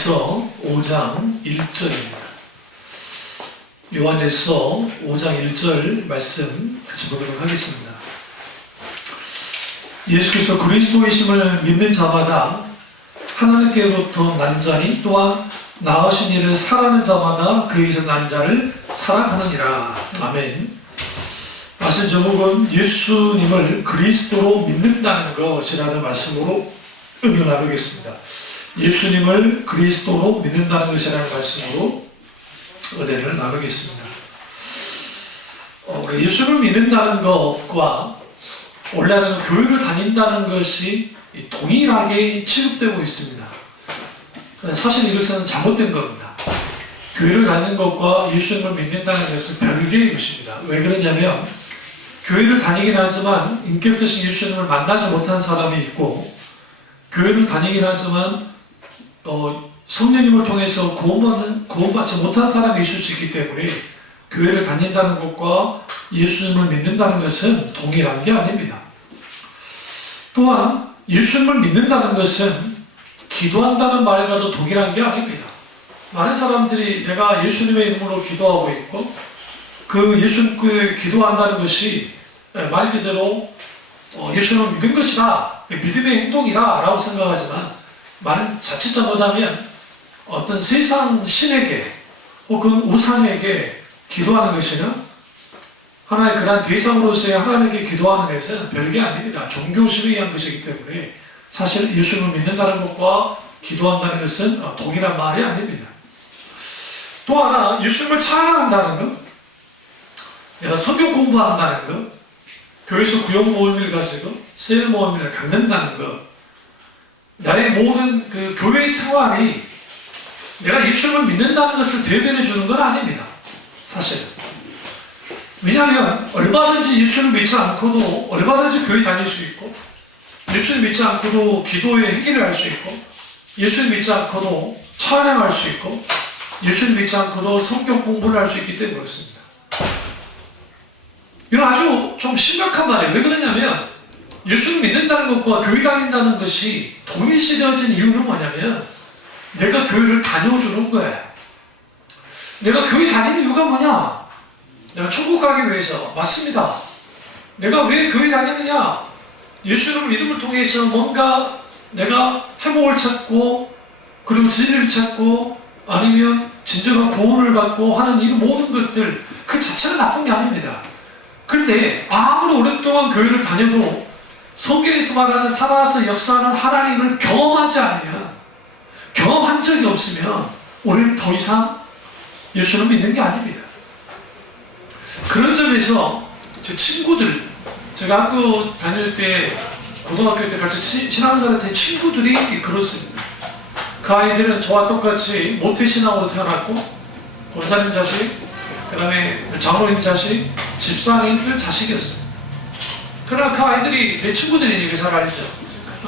요한일서 5장 1절입니다. 요한일서 5장 1절 말씀 같이 보도록 하겠습니다. 예수께서 그리스도이심을 믿는 자마다 하나님께로부터 난 자니 또한 나으신 이를 사랑하는 자마다 그에게서 난 자를 사랑하느니라. 아멘. 말씀 제목은 예수님을 그리스도로 믿는다는 것이라는 말씀으로 은혜 나누겠습니다. 예수님을 그리스도로 믿는다는 것이라는 말씀으로 은혜를 나누겠습니다. 예수를 믿는다는 것과 원래는 교회를 다닌다는 것이 동일하게 취급되고 있습니다. 사실 이것은 잘못된 겁니다. 교회를 다니는 것과 예수님을 믿는다는 것은 별개의 것입니다. 왜 그러냐면 교회를 다니긴 하지만 인격적인 예수님을 만나지 못한 사람이 있고, 교회를 다니긴 하지만 성령님을 통해서 구원받지 못한 사람이 있을 수 있기 때문에 교회를 다닌다는 것과 예수님을 믿는다는 것은 동일한 게 아닙니다. 또한 예수님을 믿는다는 것은 기도한다는 말과도 동일한 게 아닙니다. 많은 사람들이 내가 예수님의 이름으로 기도하고 있고 그 예수님께 기도한다는 것이 말 그대로 예수님을 믿는 것이다, 믿음의 행동이다 라고 생각하지만, 많은 자칫 잘못하면 어떤 세상 신에게 혹은 우상에게 기도하는 것이는 하나의 그러한 대상으로서의 하나님께 기도하는 것은 별게 아닙니다. 종교심에 의한 것이기 때문에 사실 예수님을 믿는다는 것과 기도한다는 것은 동일한 말이 아닙니다. 또 하나, 예수님을 찬양한다는 것, 내가 성경 공부한다는 것, 교회에서 구역 모임을 가지고 셀 모임을 갖는다는 것, 나의 모든 그 교회 생활이 내가 예수님을 믿는다는 것을 대변해 주는 건 아닙니다. 사실. 왜냐하면 얼마든지 예수님을 믿지 않고도 얼마든지 교회 다닐 수 있고, 예수님 믿지 않고도 기도의 행위를 할 수 있고, 예수님 믿지 않고도 찬양할 수 있고, 예수님 믿지 않고도 성경 공부를 할 수 있기 때문에 그렇습니다. 이건 아주 좀 심각한 말이에요. 왜 그러냐면 예수님 믿는다는 것과 교회 다닌다는 것이 동일시되어진 이유는 뭐냐면 내가 교회를 다녀주는 거예요. 내가 교회 다니는 이유가 뭐냐? 내가 천국 가기 위해서. 맞습니다. 내가 왜 교회 다니느냐? 예수님을 믿음을 통해서 뭔가 내가 회복을 찾고, 그리고 진리를 찾고, 아니면 진정한 구원을 받고 하는 이 모든 것들 그 자체가 나쁜 게 아닙니다. 그런데 아무리 오랫동안 교회를 다녀도 성경에서 말하는 살아서 역사하는 하나님을 경험하지 않으면, 경험한 적이 없으면 우리는 더 이상 예수를 믿는 게 아닙니다. 그런 점에서 제 친구들, 제가 학교 다닐 때, 고등학교 때 같이 신앙생활했던 친구들이 그렇습니다. 그 아이들은 저와 똑같이 모태신앙으로 태어났고, 권사님 자식, 그 다음에 장로님 자식, 집사님들 자식이었어요. 그러나 그 아이들이, 내 친구들이니까 잘 알죠.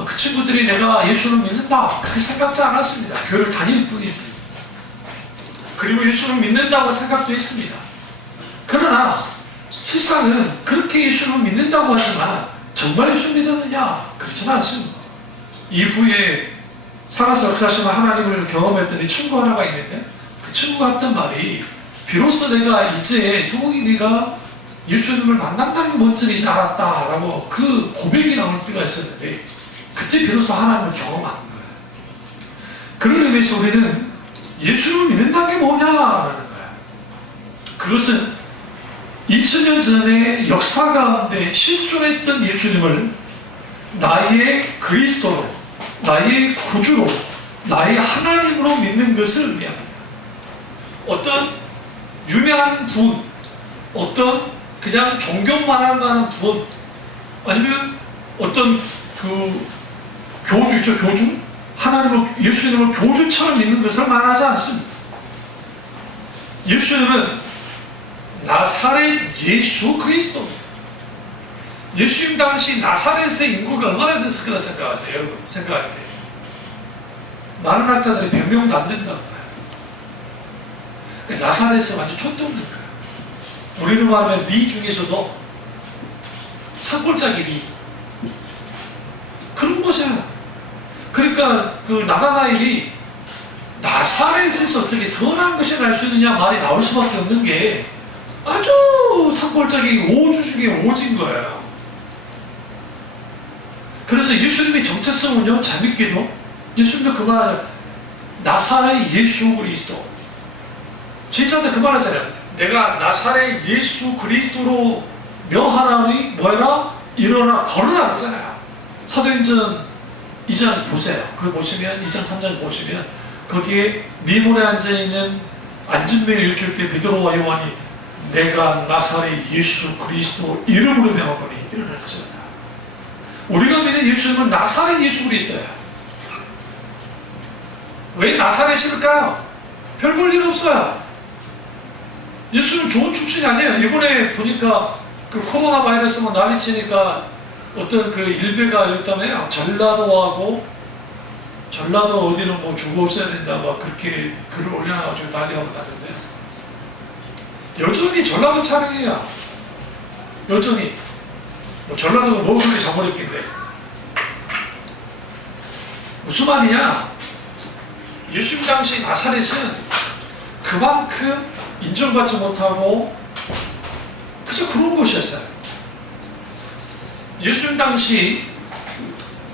그 친구들이 내가 예수를 믿는다 그렇게 생각지 않았습니다. 교회를 다닐 뿐이지. 그리고 예수를 믿는다고 생각도 했습니다. 그러나 실상은 그렇게 예수를 믿는다고 하지만 정말 예수를 믿었느냐? 그렇지는 않습니다. 이후에 살아서 역사하시는 하나님을 경험했던 친구 하나가 있는데, 그 친구가 했던 말이, 비로소 내가 이제 성인이가 예수님을 만난다는 게 뭔지 이제 알았다라고 그 고백이 나올 때가 있었는데, 그때 비로소 하나님을 경험하는 거예요. 그런 의미에서 우리는 예수님을 믿는다는 게 뭐냐라는 거예요. 그것은 2000년 전에 역사 가운데 실존했던 예수님을 나의 그리스도로, 나의 구주로, 나의 하나님으로 믿는 것을 의미합니다. 어떤 유명한 분, 어떤 그냥 존경만 할 만한 분, 아니면 어떤 그 교주 있죠, 교주? 하나님을, 예수님을 교주처럼 믿는 것을 말하지 않습니다. 예수님은 나사렛 예수 그리스도. 예수님 당시 나사렛의 인구가 얼마나 됐을 거라 생각하세요, 여러분? 생각할 때. 많은 학자들이 100명도 안 된다고 봐요. 나사렛은 완전 촌도 없는 거예요. 우리는 말하면 리 중에서도 산골짜기 리. 그런 곳이에요. 그러니까 그 나다나엘이 나사렛에서 어떻게 선한 것이 날 수 있느냐 말이 나올 수밖에 없는 게 아주 산골짜기 오주 중에 오진 거예요. 그래서 예수님의 정체성은요, 재밌게도 예수님도 그 말, 나사렛 예수 그리스도. 제자한테 그 말 하잖아요. 내가 나사렛 예수 그리스도로 명하나니 뭐해라? 일어나 걸어라 그러잖아요. 사도행전 2장 보세요. 그거 보시면 2장 3장 보시면 거기에 미문에 앉아있는 안진뱅이를 일으킬 때 베드로와 요한이 내가 나사렛 예수 그리스도 이름으로 명하노니 일어날지어다. 우리가 믿는 예수님은 나사렛 예수 그리스도예요. 왜 나사렛일까요? 별 볼 일 없어요. 예수는 좋은 출신이 아니에요. 이번에 보니까 그 코로나 바이러스만 난리치니까 어떤 그 일베가 이랬다며요. 전라도 어디는 뭐 주고 없애야 된다 막 그렇게 글을 올려놔가지고 난리가 났는데요. 여전히 전라도 차량이에요. 여전히 뭐 전라도가 뭐 그렇게 잘못했길래. 무슨 말이냐? 예수님 당시 나사렛은 그만큼 인정받지 못하고 그저 그런 곳이었어요. 예수님 당시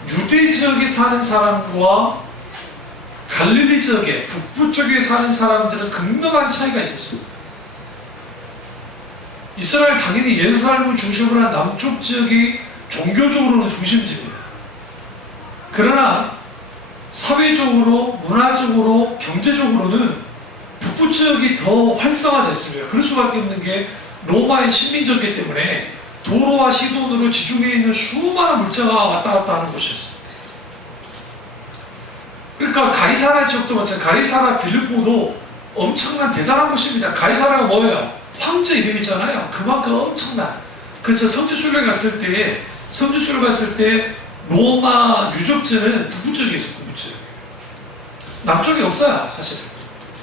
유대 지역에 사는 사람과 갈릴리 지역에 북부 쪽에 사는 사람들은 극명한 차이가 있었습니다. 이스라엘 당연히 예루살렘을 중심으로 한 남쪽 지역이 종교적으로는 중심지입니다. 그러나 사회적으로, 문화적으로, 경제적으로는 북부 지역이 더 활성화됐습니다. 그럴 수밖에 없는 게 로마의 식민지였기 때문에 도로와 시돈으로 지중해에 있는 수많은 물자가 왔다 갔다 하는 곳이었어요. 그러니까 가이사라 지역도 마찬가지로 가이사라 빌립보도 엄청난 대단한 곳입니다. 가이사라가 뭐예요? 황제 이름이잖아요. 그만큼 엄청난. 그래서 성지순례 갔을 때 로마 유적지는 북부 지역에 있어요. 북부 지역. 남쪽에 없어요. 사실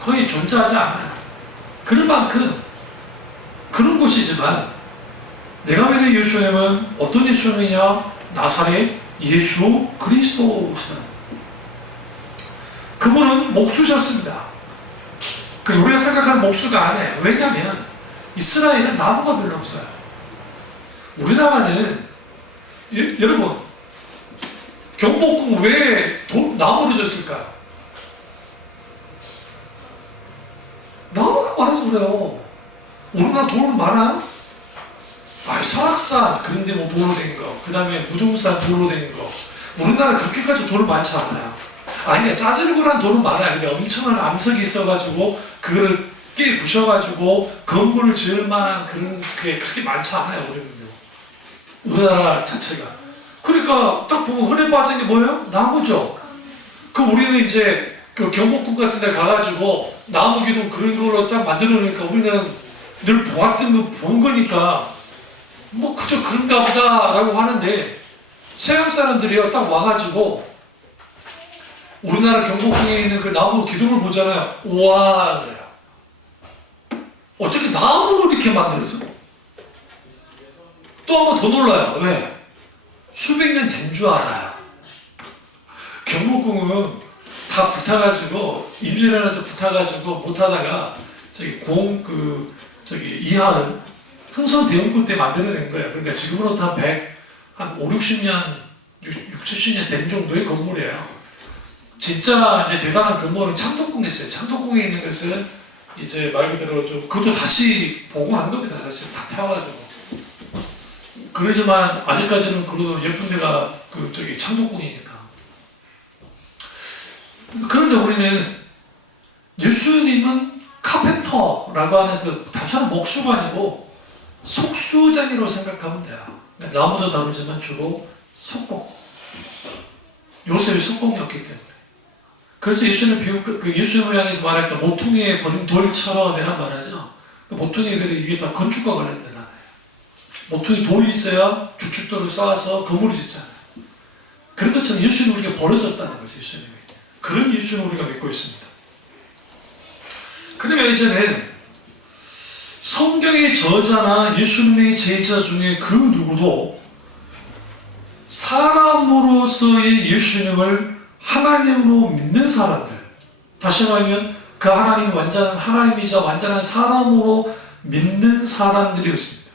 거의 존재하지 않아요. 그럴 만큼 그런 곳이지만 내가 믿는 예수님은 어떤 예수님이냐? 나사렛 예수 그리스도시다. 그분은 목수셨습니다. 우리가 생각하는 목수가 아니에요. 왜냐하면 이스라엘은 나무가 별로 없어요. 우리나라는 여러분 경복궁 왜 나무로 졌을까요? 나무가 많아서 그래요. 우리나라 돌 많아요? 설악산 그런데 뭐 돌로 된 거, 그 다음에 무등산 돌로 된 거. 우리나라 그렇게까지 돌 많지 않아요. 아니 짜질구란 돌은 많아요. 근데 엄청난 암석이 있어가지고 그거를 깨 부셔가지고 건물을 지을 만한 그런 게 그렇게 많지 않아요. 우리나라 자체가. 그러니까 딱 보면 흔해 빠진 게 뭐예요? 나무죠. 그럼 우리는 이제 그 경복궁 같은 데 가가지고 나무 기둥 그런 걸로 딱 만들어 놓으니까 우리는 늘 보았던 거 본 거니까 뭐 그저 그런가 보다 라고 하는데 서양 사람들이요 딱 와가지고 우리나라 경복궁에 있는 그 나무 기둥을 보잖아요. 우와 그래요. 어떻게 나무로 이렇게 만들어서? 또 한 번 더 놀라요. 왜? 수백 년 된 줄 알아요. 경복궁은 다 붙어가지고 임진왜란에도 붙어가지고 못하다가 이하는 흥선대원군 때 만들어낸 거예요. 그러니까 지금으로부터 한 5, 60년, 6, 70년 된 정도의 건물이에요. 진짜 이제 대단한 건물은 창덕궁에 있어요. 창덕궁에 있는 것은 이제 말 그대로 그것도 다시 복원한 겁니다. 사실 다 태워가지고. 그러지만 아직까지는 그래도 예쁜 데가 창덕궁이니까. 그런데 우리는 예수님은 카펜터라고 하는 단순한 목수가 아니고 속수장이라고 생각하면 돼요. 나무도 다루지만 주로 속공. 요셉이 속공이었기 때문에. 그래서 예수님을 향해서 말할 때 모퉁이에 버린 돌처럼이란 말하죠. 모퉁이에 이게 다 건축과 관련된 단어예요. 모퉁이 돌이 있어야 주춧돌을 쌓아서 건물을 짓잖아요. 그런 것처럼 예수님이 우리가 버려졌다는 거죠. 예수님이. 그런 예수님을 우리가 믿고 있습니다. 그러면 이제는 성경의 저자나 예수님의 제자 중에 그 누구도 사람으로서의 예수님을 하나님으로 믿는 사람들, 다시 말하면 그 하나님이 완전한 하나님이자 완전한 사람으로 믿는 사람들이었습니다.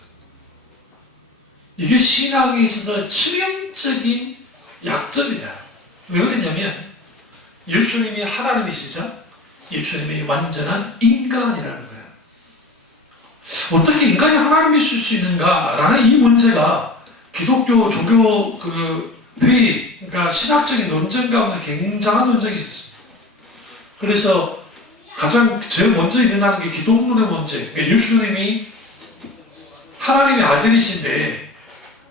이게 신앙에 있어서 치명적인 약점이다. 왜 그랬냐면 예수님이 하나님이시죠. 예수님이 완전한 인간이라는 거예요. 어떻게 인간이 하나님이실 수 있는가라는 이 문제가 기독교 종교 회의, 그러니까 신학적인 논쟁 가운데 굉장한 논쟁이 있었습니다. 그래서 가장 제일 먼저 일어나는 게 기독론의 문제. 그러니까 예수님이 하나님의 아들이신데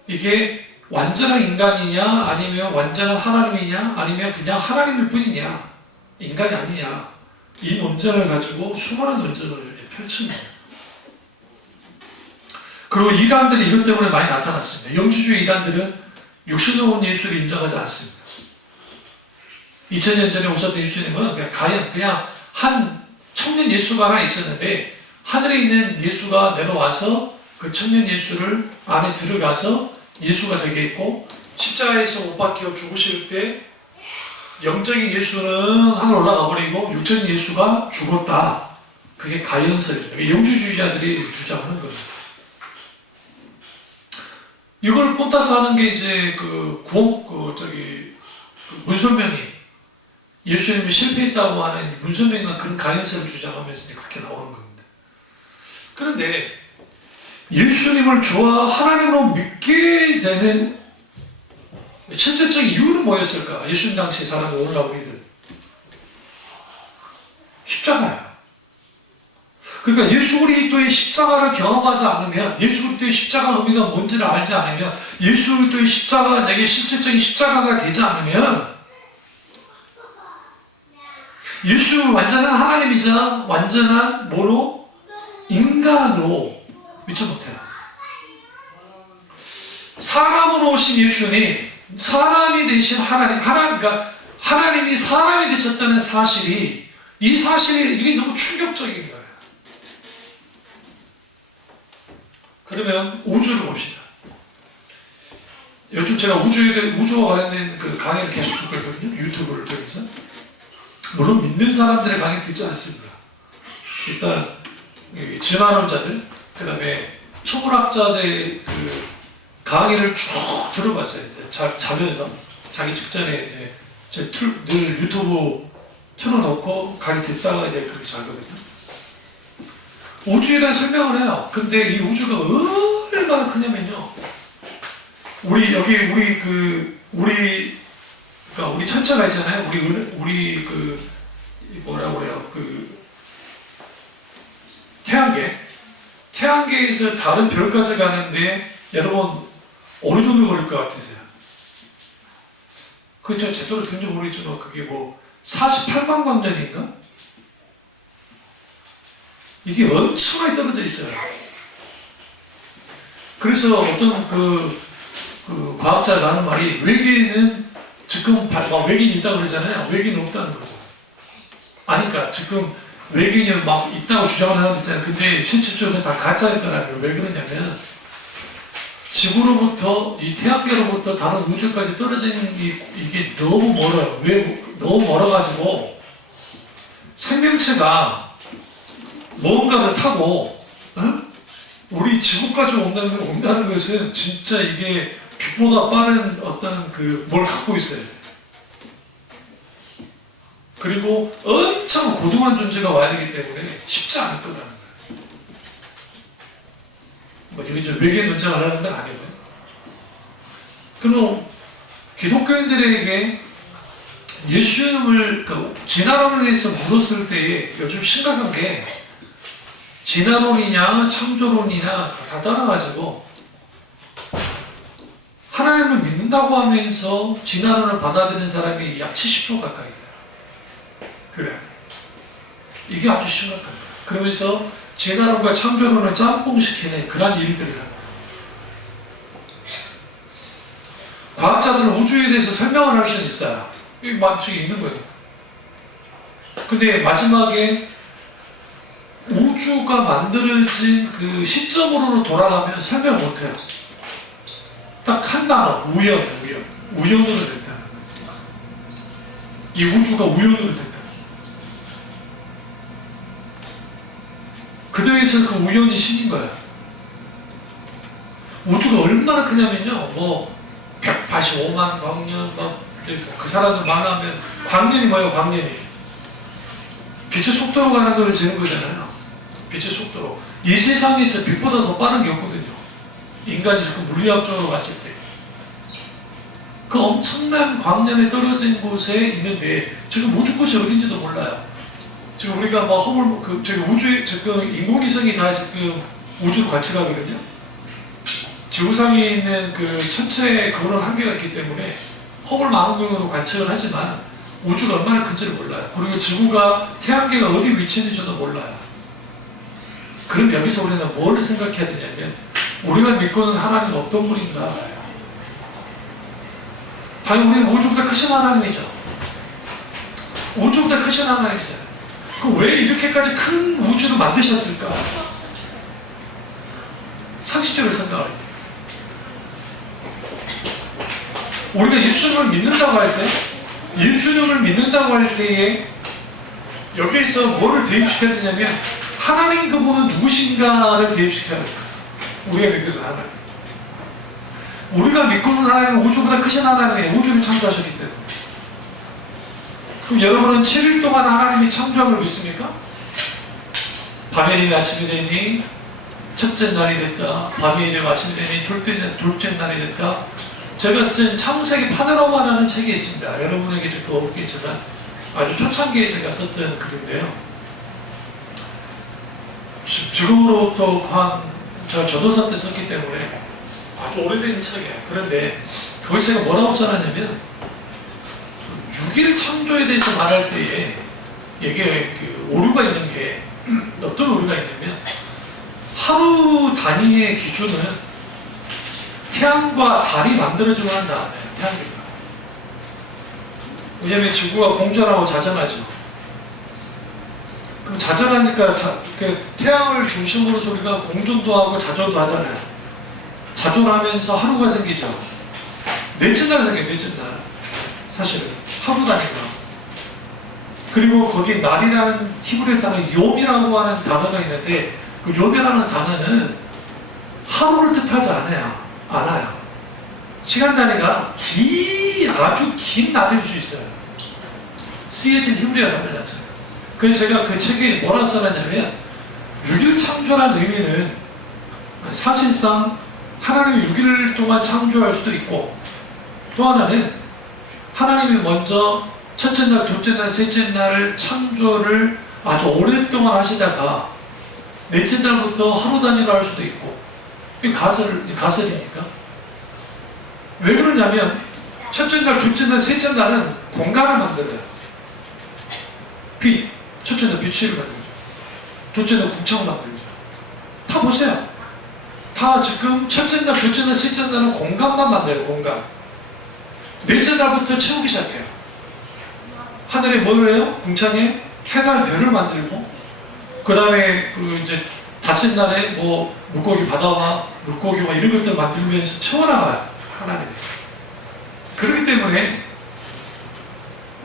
이게 완전한 인간이냐 아니면 완전한 하나님이냐 아니면 그냥 하나님일 뿐이냐 인간이 아니냐 이 논쟁을 가지고 수많은 논쟁을 펼칩니다. 그리고 이단들이 이것 때문에 많이 나타났습니다. 영주주의 이단들은 육신으로 온 예수를 인정하지 않습니다. 2000년 전에 오셨던 예수님은 그냥 한 청년 예수가 하나 있었는데 하늘에 있는 예수가 내려와서 그 청년 예수를 안에 들어가서 예수가 되게 있고 십자가에서 못 박혀 죽으실 때 영적인 예수는 하늘 올라가 버리고 육적인 예수가 죽었다. 그게 가연설이죠. 영주주의자들이 주장하는 거예요. 이걸 뽐따서 하는 게 이제 문선명이 예수님이 실패했다고 하는 문선명과 그런 가연설을 주장하면서 그렇게 나오는 겁니다. 그런데 예수님을 주와 하나님으로 믿게 되는 실질적인 이유는 뭐였을까? 예수님 당시 사람 오늘날 우리들 십자가야. 그러니까 예수 그리스도의 십자가를 경험하지 않으면, 예수 그리스도의 십자가 의미가 뭔지를 알지 않으면, 예수 그리스도의 십자가가 내게 실질적인 십자가가 되지 않으면 예수는 완전한 하나님이자 완전한 뭐로? 인간으로 미처 못해요. 사람으로 오신 예수님, 사람이 되신 그러니까 하나님이 사람이 되셨다는 사실이, 이 사실이 이게 너무 충격적인 거예요. 그러면 우주를 봅시다. 요즘 제가 우주와 관련된 그 강의를 계속 듣고 있거든요. 유튜브를 통해서. 물론 믿는 사람들의 강의 듣지 않습니다. 일단 진화론자들, 그 다음에 초물학자들의 그 강의를 쭉 들어봤어요. 자면서 자기 직전에 이제 늘 유튜브 틀어놓고 강의 듣다가 이제 그렇게 자거든요. 우주에 대한 설명을 해요. 근데 이 우주가 얼마나 크냐면요. 우리 천체가 있잖아요. 우리 뭐라고 해요? 태양계에서 다른 별까지 가는데 여러분 어느 정도 걸릴 것 같으세요? 그쵸? 제대로 된지 모르겠지만 그게 뭐 48만 광년인가? 이게 엄청나게 떨어져 있어요. 그래서 어떤 과학자가 하는 말이, 외계인은 지금 외계인이 있다고 그러잖아요. 외계인은 없다는 거죠. 그러니까 지금 외계인이 막 있다고 주장하는 사람들 있잖아요. 근데 실질적으로 다 가짜일 거라는 거예요. 왜 그러냐면 지구로부터, 이 태양계로부터 다른 우주까지 떨어지는 이게 너무 멀어요. 너무 멀어가지고 생명체가 뭔가를 타고 우리 지구까지 온다는 것은 진짜 이게 빛보다 빠른 어떤 뭘 갖고 있어요. 그리고 엄청 고등한 존재가 와야 되기 때문에 쉽지 않을 거라는 거예요. 뭐 이게 좀 외계인 논쟁을 하는 건 아니고요. 그럼 기독교인들에게 예수님을 진화론에 대해서 물었을 때에 요즘 심각한 게, 진화론이냐 창조론이냐 다 떠나가지고 하나님을 믿는다고 하면서 진화론을 받아들이는 사람이 약 70% 가까이 돼요. 그래. 이게 아주 심각한 거예요. 그러면서 진화론과 창조론을 짬뽕시키는 그런 일들을 합니다. 과학자들은 우주에 대해서 설명을 할 수는 있어요. 이게 마음속에 있는 거예요. 근데 마지막에 우주가 만들어진 그 시점으로 돌아가면 설명을 못해요. 딱 한 단어, 우연으로 됐다는 거예요. 이 우주가 우연으로 됐다. 그대에서 그 우연이 신인 거야. 우주가 얼마나 크냐면요, 뭐 185만 광년, 그 사람들 만나면 광년이 뭐예요? 광년이 빛의 속도로 가는 걸 재는 거잖아요. 빛의 속도로. 이 세상에서 빛보다 더 빠른 게 없거든요. 인간이 지금 물리학적으로 봤을 때. 그 엄청난 광년에 떨어진 곳에 있는데 지금 우주꽃이 어딘지도 몰라요. 지금 우리가 뭐 허블, 저기 우주에, 지금 인공위성이 다 지금 우주로 같이 가거든요. 지구상에 있는 그 천체 그런 한계가 있기 때문에 허블 망원경으로 관측을 하지만 우주가 얼마나 큰지를 몰라요. 그리고 지구가 태양계가 어디 위치해 있는지도 몰라요. 그럼 여기서 우리는 뭘 생각해야 되냐면 우리가 믿고 있는 하나님은 어떤 분인가. 당연히 우리는 우주보다 크신 하나님이죠. 우주보다 크신 하나님이잖아요. 그럼 왜 이렇게까지 큰 우주를 만드셨을까? 상식적으로 생각할 때 우리가 예수님을 믿는다고 할 때, 예수님을 믿는다고 할 때에 여기에서 뭐를 대입시켜야 되냐면 하나님 그분은 누구신가를 대입시켜야 돼요. 우리가 믿는 하나님. 우리가 믿고 있는 하나님은 우주보다 크신 하나님이에요. 우주를 창조하셨기 때문에. 그럼 여러분은 7일 동안 하나님이 창조한 걸 믿습니까? 밤이 되니 아침이 되니 첫째 날이 됐다. 밤이 되고 아침이 되니 둘째 날이 됐다. 제가 쓴 창세기 파노라마라는 책이 있습니다. 여러분에게 좀 없겠지만 아주 초창기에 제가 썼던 글인데요. 지금으로부터 제가 전도사 때 썼기 때문에 아주 오래된 책이에요. 그런데 거기서 제가 뭐라고 써놨냐면 6일 창조에 대해서 말할 때에 이게 그 오류가 있는 게 어떤 오류가 있냐면 하루 단위의 기준은 태양과 달이 만들어지고 난 다음에 태양계가. 왜냐하면 지구가 공전하고 자전하죠. 그럼 자전하니까 태양을 중심으로 우리가 공전도 하고 자전도 하잖아요. 자전하면서 하루가 생기죠. 넷째 날 생겨요. 넷째 날. 사실은 하루 단위가. 그리고 거기 날이라는 히브리어 단어 욤이라고 하는 단어가 있는데 그 욤이라는 단어는 하루를 뜻하지 않아요. 시간 단위가 아주 긴 날일 수 있어요. 쓰여진 히브리어 단어 자체가. 그래서 제가 그 책에 뭐라 써놨냐면 6일 창조라는 의미는 사실상 하나님이 6일 동안 창조할 수도 있고 또 하나는 하나님이 먼저 첫째 날, 둘째 날, 셋째 날 창조를 아주 오랫동안 하시다가 넷째 날부터 하루 단위로 할 수도 있고 이게 가설이니까. 왜 그러냐면 첫째 날, 둘째 날, 셋째 날은 공간을 만들어요. 첫째 날 빛을 만들죠. 둘째 날 궁창을 만들죠. 다 보세요. 다 지금 첫째 날, 둘째 날, 셋째 날은 공간만 만들어요. 공간. 넷째 날부터 채우기 시작해요. 하늘에 뭘 해요? 궁창에 해달 별을 만들고 그 다음에 이제 닷새 날에 뭐 물고기 바다와 물고기와 이런 것들 만들면서 채워나가요. 하나님이. 그렇기 때문에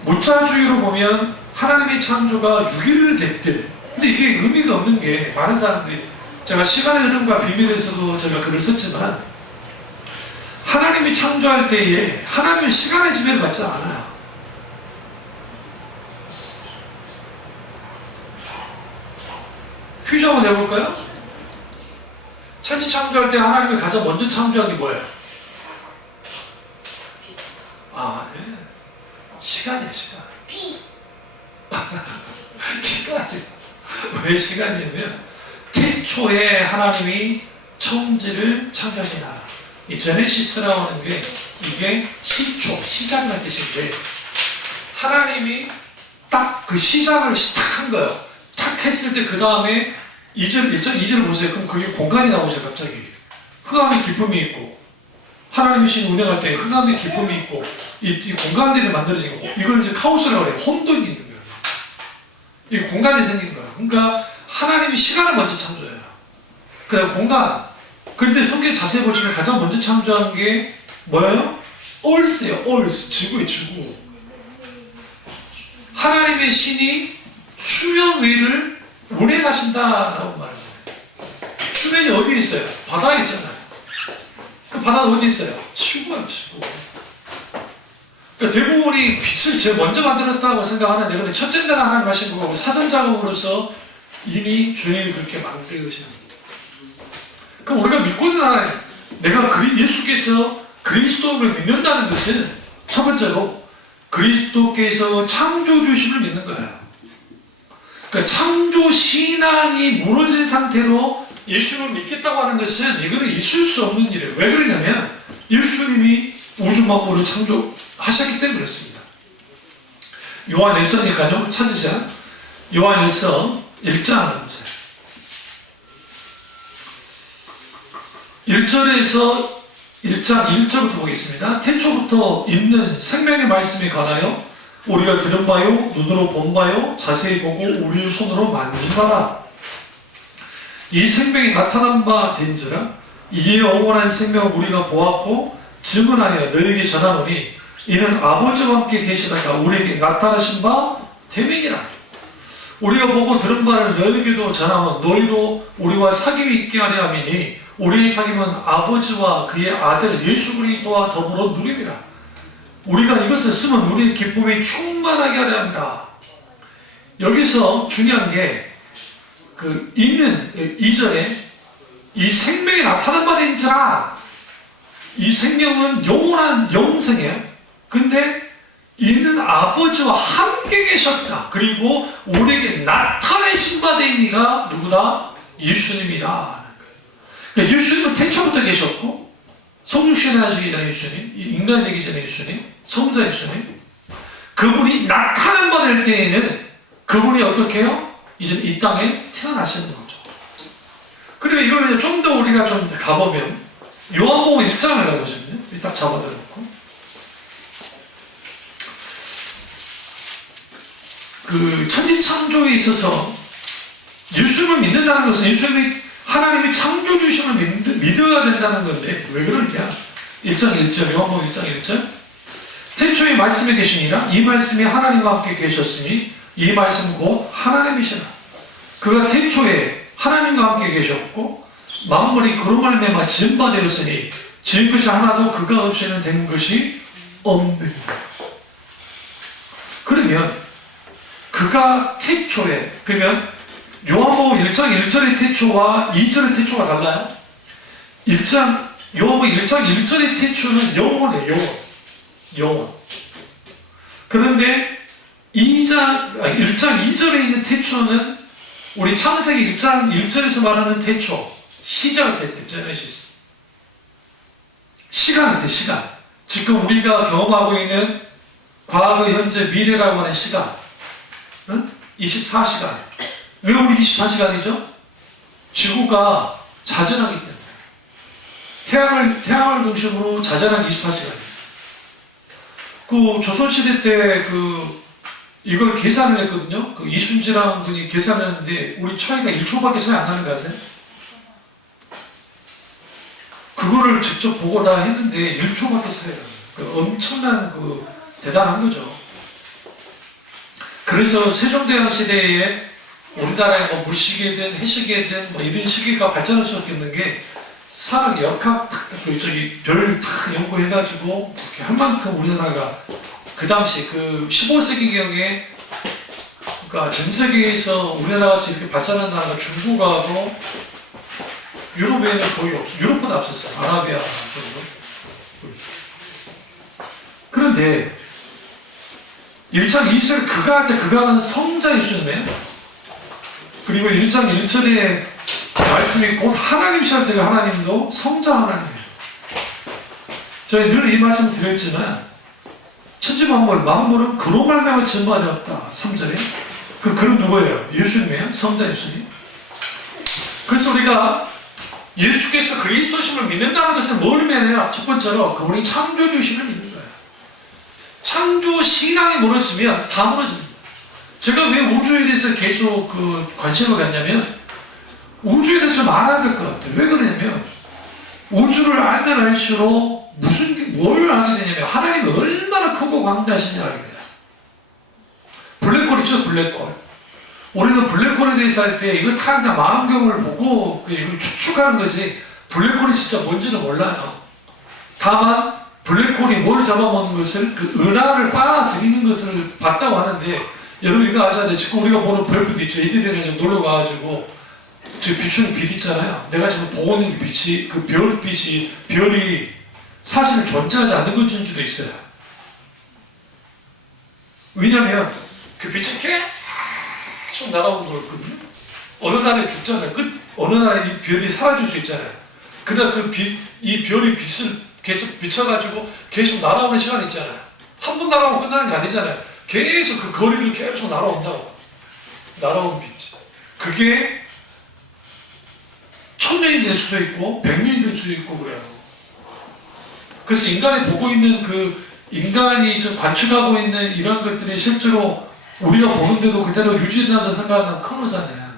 무차주의로 보면 하나님의 창조가 6일을 됐대. 근데 이게 의미가 없는 게 많은 사람들이 제가 시간의 흐름과 비밀에서도 제가 글을 썼지만 하나님이 창조할 때에 하나님은 시간의 지배를 받지 않아요. 퀴즈 한번 내볼까요? 천지 창조할 때 하나님이 가장 먼저 창조한 게 뭐예요? 네. 시간이에요, 시간. 시간이에요. 왜 시간이냐면 태초에 하나님이 천지를 창조하시나. 이 제네시스라고 하는 게 이게 시초, 시작이라는 뜻인데 하나님이 딱 그 시작을 한 거예요. 탁 했을 때 그 다음에 2절 보세요. 그럼 그게 공간이 나오죠. 갑자기 흑암의 기쁨이 있고 하나님이 신 운행할 때 흑암의 기쁨이 있고 이 공간들이 만들어진 거고 이걸 이제 카오스라고 해요. 혼돈이 있는 거예요. 이 공간이 생긴 거예요. 그러니까 하나님이 시간을 먼저 창조해요. 그 다음 공간. 그런데 성경 자세히 보시면 가장 먼저 창조한 게 뭐예요? 얼스예요. 얼스. 지구예요. 지구. 하나님의 신이 수면 위를 운행하신다라고 말합니다. 수면이 어디에 있어요? 바다에 있잖아요. 그 바다는 어디 있어요? 지구가 지구. 그러니까 대부분이 빛을 제일 먼저 만들었다고 생각하는데, 근데 첫째 날 하나님 하신 거고 사전 작업으로서 이미 주님이 그렇게 만드시는 거예요. 그럼 우리가 믿고 있는 하나님, 내가 예수께서 그리스도를 믿는다는 것은 첫 번째로 그리스도께서 창조주심을 믿는 거예요. 그러니까 창조 신앙이 무너진 상태로 예수를 믿겠다고 하는 것은 이거는 있을 수 없는 일이에요. 왜 그러냐면 예수님이 우주 만물을 창조하셨기 때문에 그렇습니다. 요한일서니까요. 찾으세요. 요한일서 1장 1절에서 1장 1절부터 보겠습니다. 태초부터 있는 생명의 말씀에 관하여 우리가 들은 바요, 눈으로 본 바요, 자세히 보고 우리의 손으로 만진 바라. 이 생명이 나타난 바 된지라 이에 영원한 생명을 우리가 보았고 증언하여 너희에게 전하노니 이는 아버지와 함께 계시다가 우리에게 나타나신 바 됨이니라. 우리가 보고 들은 바를 너희에게도 전하면 너희로 우리와 사귐이 있게 하려 함이니 우리의 사귐은 아버지와 그의 아들 예수 그리스도와 더불어 누림이라. 우리가 이것을 쓰면 우리의 기쁨이 충만하게 하려 함이라. 여기서 중요한 게 있는 2절에 이 생명이 나타난 바 된지라. 이 생명은 영원한 영생이에요. 근데 있는 아버지와 함께 계셨다. 그리고 우리에게 나타내신 바 된 이가 누구다? 예수님이다. 그러니까 예수님은 태초부터 계셨고 성육신 하시기 전에 예수님, 인간이 되기 전에 예수님, 성자 예수님, 그분이 나타난 바 될 때에는 그분이 어떻게 해요? 이제 이 땅에 태어나시는 거죠. 그리고 이걸 좀 더 우리가 좀 가보면 요한복음 1장을 가보시면요. 딱 잡아드려놓고 천지창조에 있어서 예수님을 믿는다는 것은 예수님이 하나님이 창조주심을 믿어야 된다는 건데 왜 그러냐? 1장 1절 요한복음 1장 1절 태초에 말씀이 계시니라 이 말씀이 하나님과 함께 계셨으니 이 말씀 곧 하나님이시라. 그가 태초에 하나님과 함께 계셨고 만물이 그로 말미암아 지은 바 되었으니 지은 것이 하나도 그가 없이는 된 것이 없느니라. 그러면 그가 태초에, 그러면 요한복음 1장 1절의 태초와 2절의 태초가 달라요. 요한복음 1장 1절의 태초는 영원이에요. 영원. 그런데 1장 2절에 있는 태초는 우리 창세기 1장 1절에서 말하는 태초, 시작할 때 제네시스. 시간일 때 시간. 지금 우리가 경험하고 있는 과거, 현재, 미래라고 하는 시간. 24시간. 왜 우리 24시간이죠? 지구가 자전하기 때문에. 태양을 중심으로 자전한 24시간이에요. 조선시대 때 이걸 계산을 했거든요. 이순지라는 분이 계산했는데 우리 차이가 1초밖에 차이 안 나는 거 아세요? 그거를 직접 보고 다 했는데 1초밖에 차이가 나요. 엄청난 대단한 거죠. 그래서 세종대왕 시대에 우리나라에 무시계든 해시계든 이런 시계가 발전할 수밖에 없는 게 사람 역학 별 다 연구해가지고 그렇게 한 만큼 우리나라가 그 당시 15세기경에 그러니까 전 세계에서 우리나라 같이 이렇게 발전한 나라가 중국하고 유럽에는 거의 없어요. 유럽보다 앞섰어요. 아라비아 정도. 그런데 1장 2절 그가 할 때 그가는 성자 예수님이에요. 그리고 1장 1절에 말씀이 곧 하나님이실 때가 하나님도 성자 하나님이에요. 저희 늘 이 말씀 드렸지만 만물은 그로 말미암아 지은 바 되었다. 3절에 그는 누구예요? 예수님이에요. 성자 예수님. 그래서 우리가 예수께서 그리스도심을 믿는다는 것은 뭘 의미하냐? 첫 번째로 그분이 창조주심을 믿는 거예요. 창조 신앙이 무너지면 다 무너집니다. 제가 왜 우주에 대해서 계속 관심을 갖냐면 우주에 대해서 말해야 될 것 같아요. 왜 그러냐면 우주를 알면 알수록 뭘 알게 되냐면 하나님이 얼마나 크고 광대하신지 알게 돼요. 블랙홀 있죠, 블랙홀. 우리는 블랙홀에 대해서 할 때 이거 다 그냥 망원경을 보고 이걸 추측하는 거지 블랙홀이 진짜 뭔지는 몰라요. 다만 블랙홀이 뭘 잡아먹는 것을 그 은하를 빨아들이는 것을 봤다고 하는데 여러분 이거 아셔야 돼요. 지금 우리가 보는 별빛 있죠. 이들이랑 놀러 가가지고 저 비추는 빛 있잖아요. 내가 지금 보고 있는 그 빛이 그 별빛이 별이 사실 존재하지 않는 것인 수도 있어요. 왜냐면 그 빛이 계속 날아오는 거거든요. 어느 날에 죽잖아요. 어느 날에 이 별이 사라질 수 있잖아요. 그러나 이 별이 빛을 계속 비춰가지고 계속 날아오는 시간이 있잖아요. 한 번 날아오고 끝나는 게 아니잖아요. 계속 그 거리를 계속 날아온다고. 날아오는 빛. 그게 1000년이 될 수도 있고 100년이 될 수도 있고 그래요. 그래서 인간이 보고 있는 그 인간이 지금 관측하고 있는 이런 것들이 실제로 우리가 보는데도 그대로 유지된다고 생각하는 큰 우산이에요.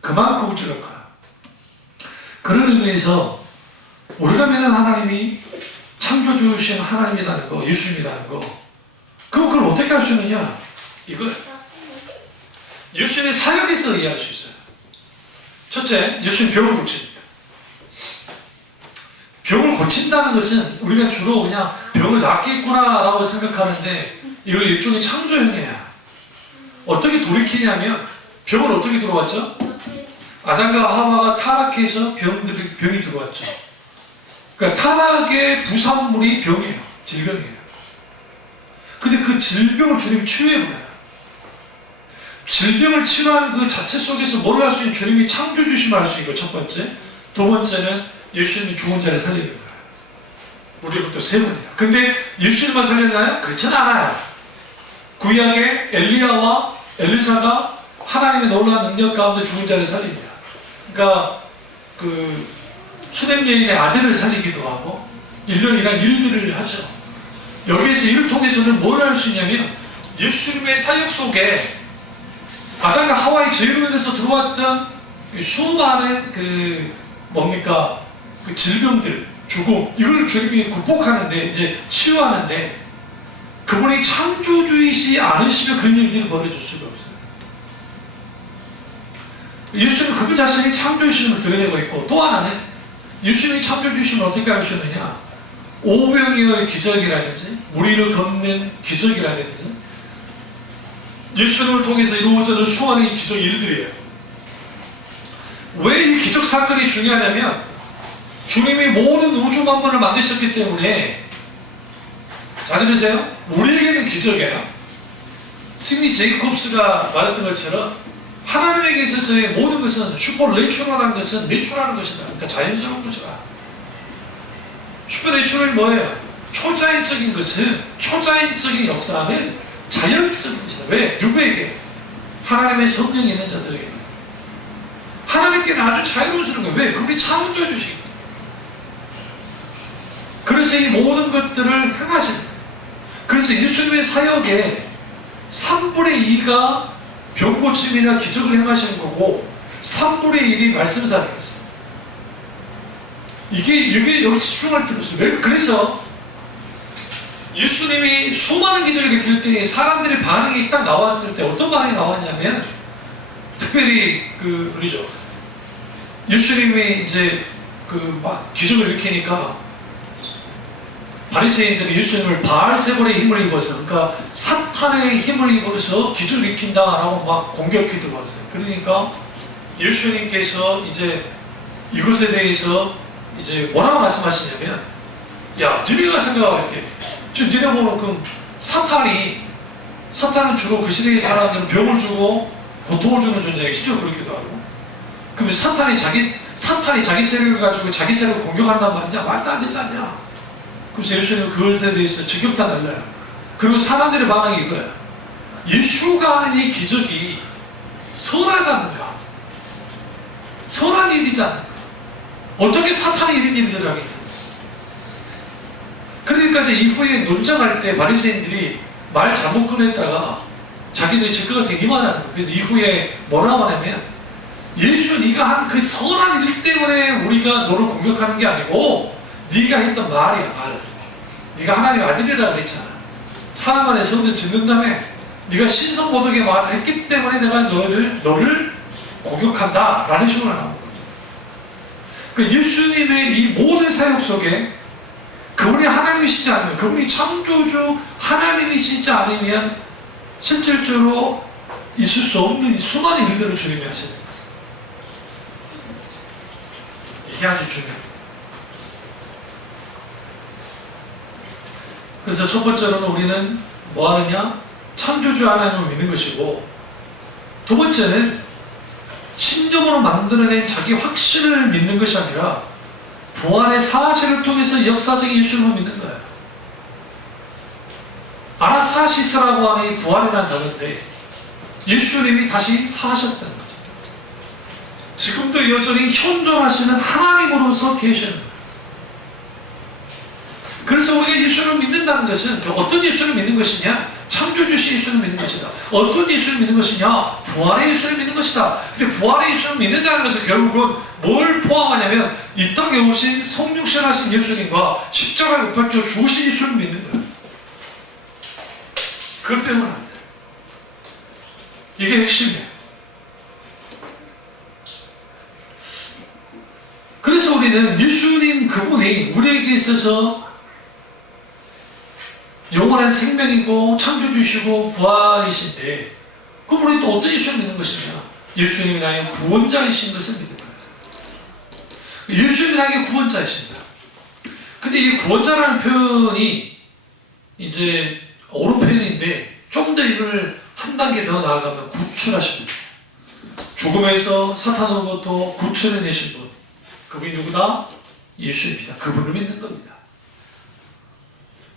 그만큼 우주가 커요. 그런 의미에서 우리가 믿는 하나님이 창조주신 하나님이라는 거, 예수님이라는 거, 그걸 어떻게 할 수 있느냐? 이거 예수님의 사역에서 이해할 수 있어요. 첫째, 예수님 병을 고칩니다. 병을 고친다는 것은 우리가 주로 그냥 병을 낫겠구나라고 생각하는데 이걸 일종의 창조형이에요. 어떻게 돌이키냐면 병은 어떻게 들어왔죠? 아담과 하와가 타락해서 병이 들어왔죠. 그러니까 타락의 부산물이 병이에요. 질병이에요. 근데 그 질병을 주님이 치유해버려요. 질병을 치유하는 그 자체 속에서 뭘 할 수 있는 주님이 창조주심을 할 수 있는 거 첫 번째. 두 번째는 예수님이 죽은 자를 살리는 거예요. 우리가 또 세 번이에요. 근데 예수님만 살렸나요? 그렇지는 않아요. 구약의 엘리야와 엘리사가 하나님의 놀라운 능력 가운데 죽은 자를 살립니다. 그러니까 그 수냄 여인의 아들을 살리기도 하고 이런 일들을 하죠. 여기에서 이를 통해서는 뭘 할 수 있냐면 예수님의 사역 속에 아담과 하와의 죄로 인해서 들어왔던 수많은 그 질병들, 죽음 이걸 주님이 극복하는데 이제 치유하는데 그분이 창조주이시 않으시면 그런 일들이 벌어질 수가 없어요. 예수님은 그분 자신이 창조주심을 드러내고 있고 또 하나는 예수님이 창조주심을 어떻게 하시느냐 오병이어의 기적이라든지 무리를 걷는 기적이라든지 예수님을 통해서 이루어지는 수많은 기적 일들이에요. 왜 이 기적 사건이 중요하냐면 주님이 모든 우주 만물을 만드셨기 때문에 잘 들으세요? 우리에게는 기적이에요. 스미 제이콥스가 말했던 것처럼 하나님에게 있어서의 모든 것은 슈퍼내추럴한 것은 내추럴한 것이다. 그러니까 자연스러운 것이다. 슈퍼내추럴이 뭐예요? 초자연적인 것은 초자연적인 역사는 자연적인 것이다. 왜? 누구에게? 하나님의 성령이 있는 자들에게. 하나님께는 아주 자유로우시는 거예요. 왜? 그분이 창조주시기. 그래서 이 모든 것들을 행하시는 거예요. 그래서 예수님의 사역에 3분의 2가 병고침이나 기적을 행하시는 거고 3분의 1이 말씀사역이었어요. 이게 여기 집중할 필요 없어요. 그래서 예수님이 수많은 기적을 일으킬 때 사람들의 반응이 딱 나왔을 때 어떤 반응이 나왔냐면 특별히 우리죠. 예수님이 이제 막 기적을 일으키니까 바리새인들이 예수님을 바알세볼의 힘을 입어서 그러니까 사탄의 힘을 입어서 기적을 일으킨다라고 막 공격해 들어왔어요. 그러니까 예수님께서 이제 이것에 대해서 이제 뭐라고 말씀하시냐면 야 니네가 생각할 때 지금 니네 보는 그 사탄은 주로 그 시대의 사람들은 병을 주고 고통을 주는 존재에게 실제로 그렇기도 하고 그러면 사탄이 자기 세력을 가지고 자기 세력을 공격한단 말이냐? 말도 안 되지 않냐? 그래서 예수님은 그것에 대해서 직격탄 날려요. 그리고 사람들의 반응이 이거예요. 예수가 하는 이 기적이 선하지 않는가? 선한 일이지 않는가? 어떻게 사탄이 이런 일들을 하겠냐? 그러니까 이제 이후에 논쟁할 때 바리새인들이 말 잘못 꺼냈다가 자기들이 증거가 되게 이만하는 거예요. 그래서 이후에 뭐라고 하냐면 예수 네가 한 그 선한 일 때문에 우리가 너를 공격하는 게 아니고 네가 했던 말이야 말. 네가 하나님의 아들이라고 그랬잖아. 사람 안에 성전 짓는다며 네가 신성모독의 말을 했기 때문에 내가 너를 공격한다 라는 식으로 나오는 거죠. 그 예수님의 이 모든 사역 속에 그분이 하나님이시지 않으면, 그분이 창조주 하나님이시지 않으면 실질적으로 있을 수 없는 수많은 일들을 주님이 하십니다. 이게 아주 중요해요. 그래서 첫 번째로는 우리는 뭐 하느냐? 창조주 하나님을 믿는 것이고, 두 번째는 신정으로 만들어낸 자기 확신을 믿는 것이 아니라 부활의 사실을 통해서 역사적인 예수님을 믿는 거예요. 아나스타시스라고 하는 이 부활이라는 단어인데 예수님이 다시 사셨다는 거죠. 지금도 여전히 현존하시는 하나님으로서 계시는 거예요. 그래서 우리가 예수를 믿는다는 것은 어떤 예수를 믿는 것이냐? 창조주신 예수를 믿는 것이다. 어떤 예수를 믿는 것이냐? 부활의 예수를 믿는 것이다. 근데 부활의 예수를 믿는다는 것은 결국은 뭘 포함하냐면 이 땅에 오신 성육신하신 예수님과 십자가에 못 박혀 죽으신 예수를 믿는 거예요. 그것 때문에 안 돼요. 이게 핵심이에요. 그래서 우리는 예수님 그분이 우리에게 있어서 영원한 생명이고 창조주시고 부활이신데, 그럼 우리 또 어떤 예수를 믿는 것이냐? 예수님이 나의 구원자이신 것을 믿는 거예요. 예수님이 나의 구원자이십니다. 근데 이 구원자라는 표현이 이제 어로 표현인데 좀 더 이걸 한 단계 더 나아가면 구출하십니다. 죽음에서 사탄으로부터 구출해내신 분, 그분이 누구다? 예수입니다. 그분을 믿는 겁니다.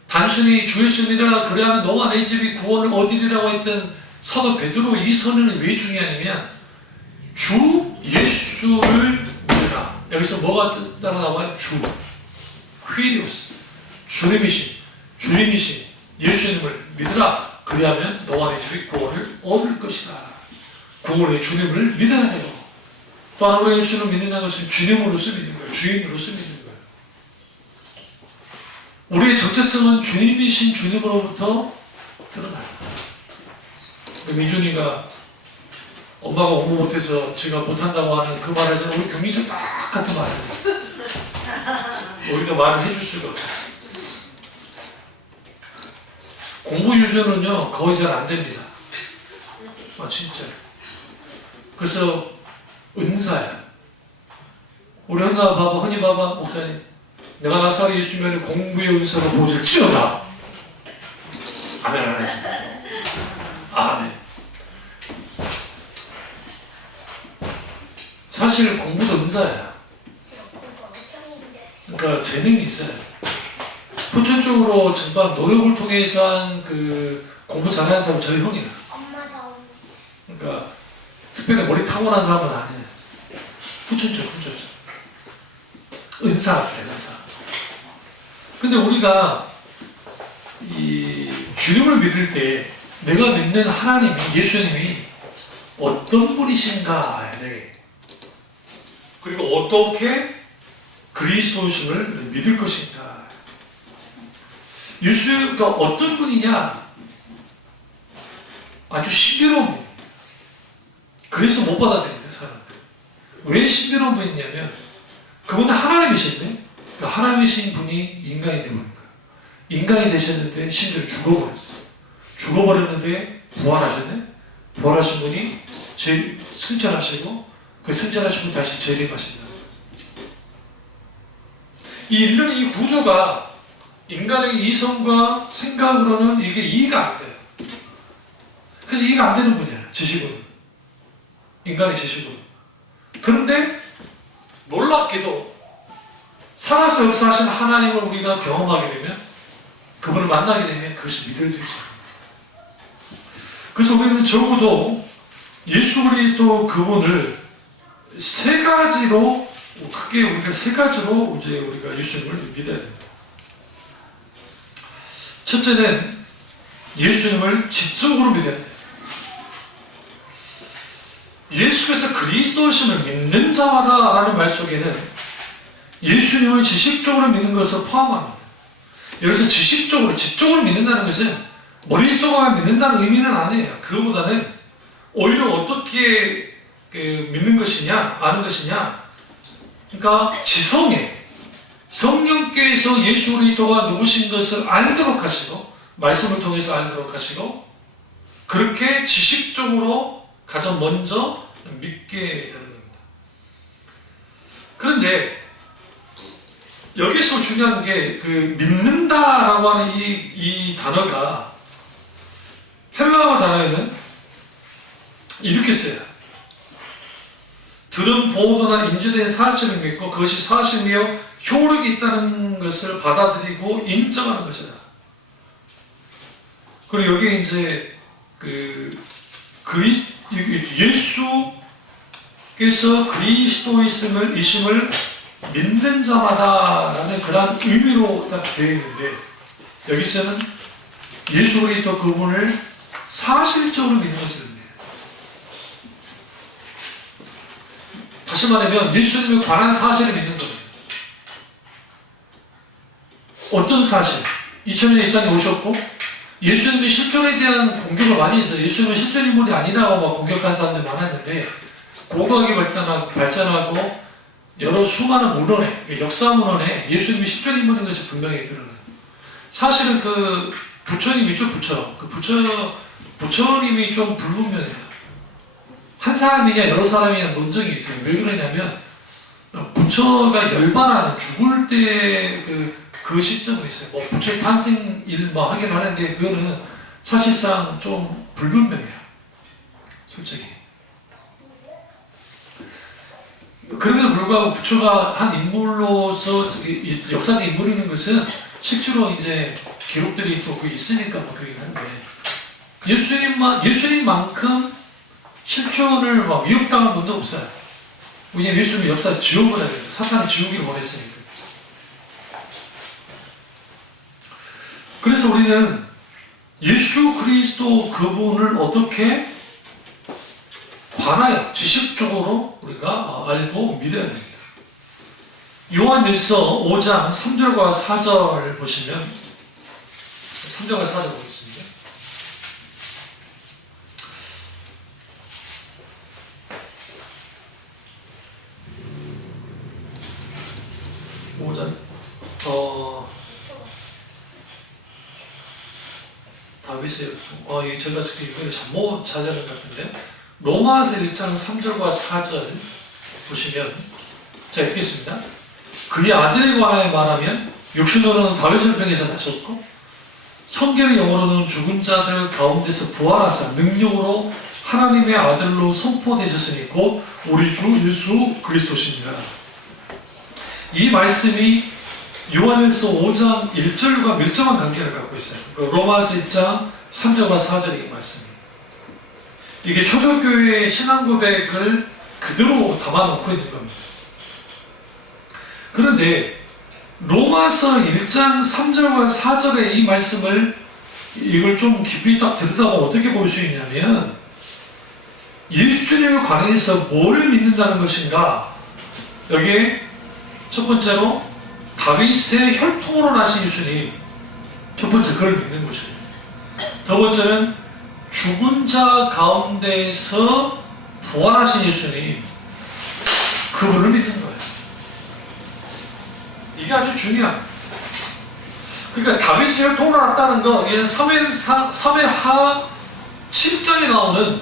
단순히 주 예수님이라 그래야만 너와 내 집이 구원을 얻으리라고 했던 사도 베드로 이 선언은 왜 중요하냐면 주 예수를 믿으라. 여기서 뭐가 따라 나와요? 주 휘리오스, 주님이신 예수님을 믿으라. 그리하면 너와 내 집이 구원을 얻을 것이다. 구원의 주님을 믿어야 해요. 또 하나로 예수를 믿는다는 것은 주님으로서 믿는 거예요. 주인으로서 믿는 거예요. 우리의 정체성은 주님이신 주님으로부터 드러나요. 미준이가 엄마가 공부 못해서 제가 못한다고 하는 그 말을 하잖아요. 우리 경민이도 딱 같은 말을 해요. 우리도 말을 해줄 수가 없어요. 공부 유전은요 거의 잘 안 됩니다. 진짜. 그래서 은사야. 우리 흔히 봐봐 목사님, 내가 나사로 예수님의 공부의 은사로 보질 지어다. 아멘, 아멘. 아멘. 사실 공부도 은사야. 그러니까 재능이 있어요. 본질적으로 전반 노력을 통해서 한 그 공부 잘하는 사람은 저희 형이야. 그러니까 특별히 머리 타고난 사람은 아니에요. 후천적. 은사. 근데 우리가 이 주님을 믿을 때 내가 믿는 하나님이, 예수님이 어떤 분이신가, 그리고 어떻게 그리스도이심을 믿을 것인가. 예수가 어떤 분이냐? 아주 신비로운 분. 그래서 못 받아들인다, 사람들. 왜 신비로운 분이냐면 그분은 하나님이신데 그 하나님이신 분이 인간이 되는 거예요. 인간이 되셨는데 심지어 죽어버렸어요. 죽어버렸는데 부활하셨네. 부활하신 분이 승천하시고 그 승천하신 분이 다시 재림하신다. 이 구조가 인간의 이성과 생각으로는 이게 이해가 안 돼요. 그래서 이해가 안 되는 분이에요. 지식으로. 인간의 지식으로. 그런데 놀랍게도 살아서 역사하신 하나님을 우리가 경험하게 되면, 그분을 만나게 되면 그것이 믿어지죠. 그래서 우리는 적어도 예수 그리스도 그분을 세 가지로, 크게 우리가 세 가지로 이제 우리가 예수님을 믿어야 됩니다. 첫째는 예수님을 지적으로 믿어야 돼요. 예수께서 그리스도심을 믿는 자마다라는 말 속에는 예수님을 지식적으로 믿는 것을 포함합니다. 여기서 지식적으로, 지적으로 믿는다는 것은 머릿속으로만 믿는다는 의미는 아니에요. 그거보다는 오히려 어떻게 믿는 것이냐, 아는 것이냐. 그러니까 지성에 성령께서 예수 그리스도가 누구신 것을 알도록 하시고, 말씀을 통해서 알도록 하시고, 그렇게 지식적으로 가장 먼저 믿게 되는 겁니다. 그런데 여기서 중요한 게 그 믿는다라고 하는 이 단어가 헬라어 단어에는 이렇게 써요. 들은 보도나 인지된 사실을 믿고 그것이 사실이며 효력이 있다는 것을 받아들이고 인정하는 것이다. 그리고 여기에 이제 예수께서 그리스도이심을 믿는 자마다라는 그런 의미로 딱 되어 있는데, 여기서는 예수 그리스도 그분을 사실적으로 믿는 것을 의미해요. 다시 말하면 예수님에 관한 사실을 믿는 겁니다. 어떤 사실? 2000년에 이 땅에 오셨고 예수님이 실존에 대한 공격을 많이 했어요. 예수님은 실존 인물이 아니라고 막 공격한 사람들이 많았는데, 고고하게 발전하고 여러 수많은 문헌에, 역사 문헌에 예수님이 실존 인물인 것이 분명히 드러나요. 사실은 그 부처님이죠, 부처님이 좀 불분명해요. 한 사람이냐 여러 사람이냐 논쟁이 있어요. 왜 그러냐면 부처가 열반하는 죽을 때 그 시점이 있어요. 뭐 부처의 탄생일 뭐 하긴 하는데 그거는 사실상 좀 불분명해요. 솔직히. 그럼에도 불구하고 부처가 한 인물로서 역사적 인물인 것은 실제로 이제 기록들이 또 있으니까 뭐 그러긴 한데, 예수님만큼 실존을 막 위협당한 분도 없어요. 왜냐면 예수님이 역사 지옥을 해야 돼요. 사탄이 지옥을 원했으니까. 그래서 우리는 예수 그리스도 그분을 어떻게 관하여 지식적으로 우리가 알고 믿어야 됩니다. 요한일서 5장 3절과 4절 보시면, 3절과 4절 보겠습니다. 다윗의 제가 지금 이번에 잘못 찾아낸 것 같은데, 로마서 1장 3절과 4절 보시면, 자 읽겠습니다. 그의 아들에 관하여 말하면 육신으로는 다윗을 통해서 나셨고 성결의 영으로는 죽은 자들 가운데서 부활하사 능력으로 하나님의 아들로 선포되셨으니 곧 우리 주 예수 그리스도십니다. 이 말씀이 요한일서 5장 1절과 밀접한 관계를 갖고 있어요. 로마서 1장 3절과 4절의 말씀입니다. 이게 초대교회의 신앙 고백을 그대로 담아놓고 있는 겁니다. 그런데 로마서 1장 3절과 4절의 이 말씀을 이걸 좀 깊이 딱 들여다보면 어떻게 볼 수 있냐면, 예수님에 관해서 뭘 믿는다는 것인가, 여기에 첫 번째로 다윗의 혈통으로 나신 예수님, 첫 번째 그걸 믿는 것입니다. 두 번째는 죽은 자 가운데서 부활하신 예수님, 그분을 믿는 거예요. 이게 아주 중요합니다. 그러니까 다윗의 혈통으로 났다는 거, 이게 사무엘하 7장에 나오는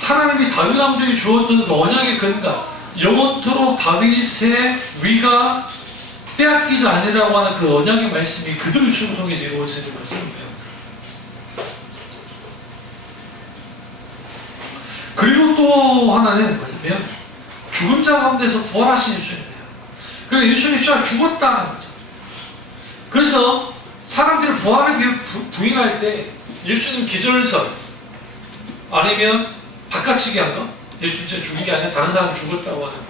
하나님이 다윗 왕조에 주었던 언약의 근간, 영원토록 다윗의 위가 빼앗기지 않으라고 하는 그 언약의 말씀이 그대로 주를 통해서 이루어지는 것을 배웁니다. 그리고 또 하나는 뭐냐면 죽은 자 가운데서 부활하신 예수님이에요. 그러니까 예수님이 진짜 죽었다는 거죠. 그래서 사람들이 부활을 부인할 때 예수님 기절설 아니면 바깥치기 한 거, 예수님 진짜 죽은 게 아니라 다른 사람이 죽었다고 하는 거,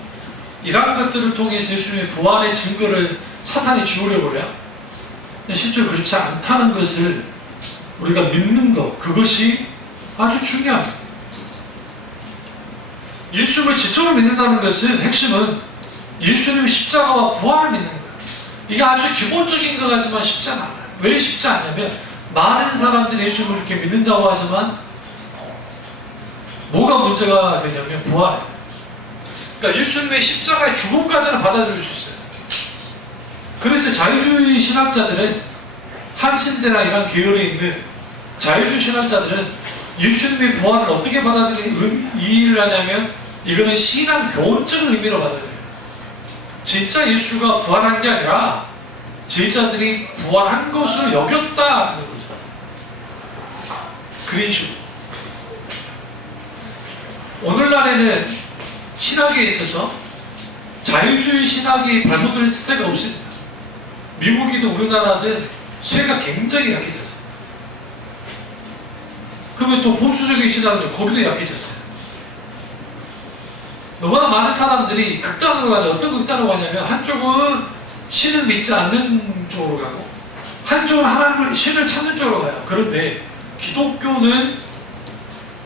이러한 것들을 통해서 예수님의 부활의 증거를 사탄이 지우려버려요. 실제로 그렇지 않다는 것을 우리가 믿는 것, 그것이 아주 중요합니다. 예수님을 지적으로 믿는다는 것은 핵심은 예수님의 십자가와 부활을 믿는 거예요. 이게 아주 기본적인 것 같지만 쉽지 않아요. 왜 쉽지 않냐면 많은 사람들이 예수님을 이렇게 믿는다고 하지만 뭐가 문제가 되냐면 부활이에요. 그러니까 예수님의 십자가의 죽음까지는 받아들일 수 있어요. 그래서 자유주의 신학자들은, 한신대나 이런 계열에 있는 자유주의 신학자들은 예수님의 부활을 어떻게 이해를 하냐면 이거는 신앙 교훈적인 의미로 받아들여요. 진짜 예수가 부활한 게 아니라 제자들이 부활한 것으로 여겼다는 거죠. 그런 식으로. 오늘날에는 신학에 있어서 자유주의 신학이 발돋을 새가 없습니다. 미국이든 우리나라든 쇠가 굉장히 약해졌어요. 그러면 또 보수적인 신학은 거기도 약해졌어요. 너무나 많은 사람들이 극단으로 가요. 어떤 극단으로 가냐면 한쪽은 신을 믿지 않는 쪽으로 가고 한쪽은 하나님을, 신을 찾는 쪽으로 가요. 그런데 기독교는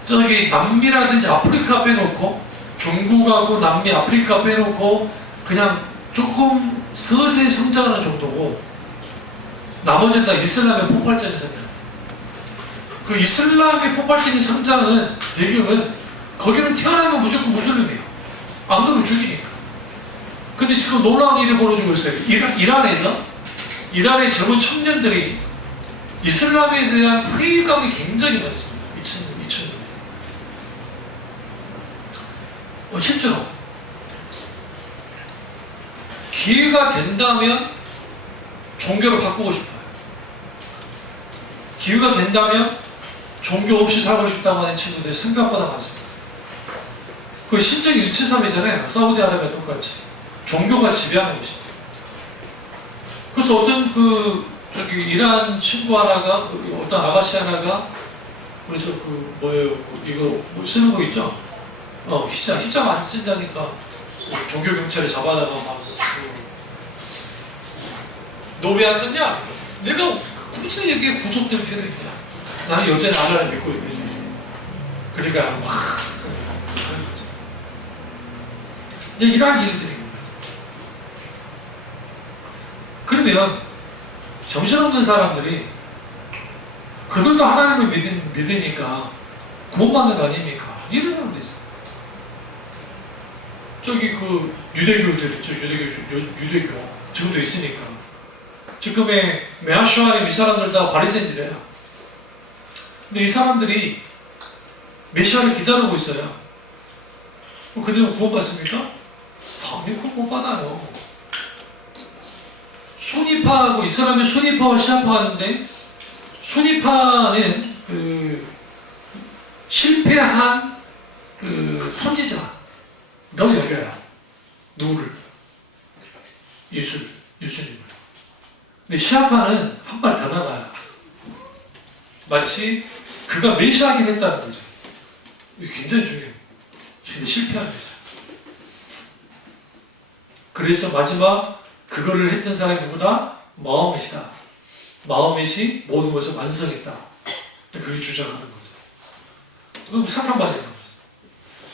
저기 남미라든지 아프리카 빼놓고, 중국하고 남미, 아프리카 빼놓고 그냥 조금 서서히 성장하는 정도고, 나머지는 다 이슬람의 폭발적인 성장. 그 이슬람의 폭발적인 성장은 배경은 거기는 태어나면 무조건 무슬림이에요. 안 그러면 죽이니까. 근데 지금 놀라운 일이 벌어지고 있어요. 이란의 젊은 청년들이 이슬람에 대한 회의감이 굉장히 많습니다. 2000년. 실제로 기회가 된다면 종교를 바꾸고 싶어요. 기회가 된다면 종교 없이 살고 싶다고 하는 친구들이 생각보다 많습니다. 그 신적 일치섬이잖아요. 사우디아라비아 똑같이 종교가 지배하는 것입니다. 그래서 어떤 이란 친구 하나가, 어떤 아가씨 하나가, 그래서 이거 쓰는 거 있죠? 히잡 안 쓴다니까 종교 경찰에 잡아다가 막 너 왜 안 썼냐? 내가 굳이 여기에 구속될 필요 있냐? 나는 여전히 알라를 믿고 있는데. 그러니까 막 이제 이러한 일들인 거죠. 그러면 정신없는 사람들이 그들도 하나님을 믿으니까 구원받는 거 아닙니까? 이런 사람도 있어요. 저기 유대교들 있죠. 유대교 지금도 있으니까. 지금의 메아슈아님 이 사람들 다 바리새인들이에요. 근데 이 사람들이 메시아를 기다리고 있어요. 그들은 구원받습니까? 당연히 구원 못 받아요. 수니파하고 이스라엘의 수니파와 시아파가 있는데, 수니파는 실패한 선지자라고 여겨요. 누구를? 예수님을. 근데 시아파는 한 발 더 나가요. 마치 그가 메시아긴 했다는 거죠. 이게 굉장히 중요해요. 근데 실패한 거죠. 그래서 마지막 그거를 했던 사람이 누구다? 마호멧이다. 마호멧이 모든 것을 완성했다. 그렇게 주장하는 거죠. 그럼 사탄받는 거죠.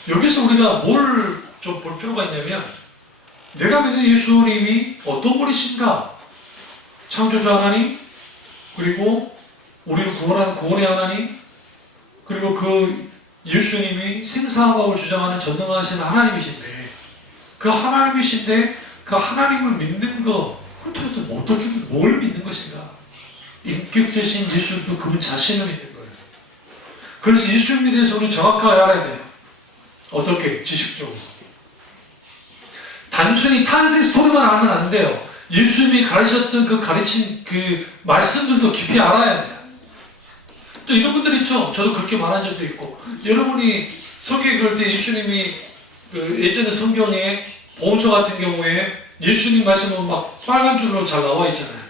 여기서 우리가 뭘 좀 볼 필요가 있냐면, 내가 믿는 예수님이 어떤 분이신가? 창조주 하나님, 그리고 우리를 구원하는 구원의 하나님, 그리고 그 예수님이 생사하고 주장하는 전능하신 하나님이신데, 그 하나님이신데 그 하나님을 믿는 거, 도대체 어떻게, 뭘 믿는 것인가? 인격되신 예수님도 그분 자신을 믿는 거예요. 그래서 예수님에 대해서 우리는 정확하게 알아야 돼요. 어떻게? 지식적으로. 단순히 탄생 스토리만 알면 안 돼요. 예수님이 가르쳤던 그 가르친 그 말씀들도 깊이 알아야 돼요. 또 이런 분들 있죠. 저도 그렇게 말한 적도 있고, 여러분이 성경에 그럴 때 예수님이 예전에 성경에 보험서 같은 경우에 예수님 말씀은 막 빨간 줄로 잘 나와 있잖아요.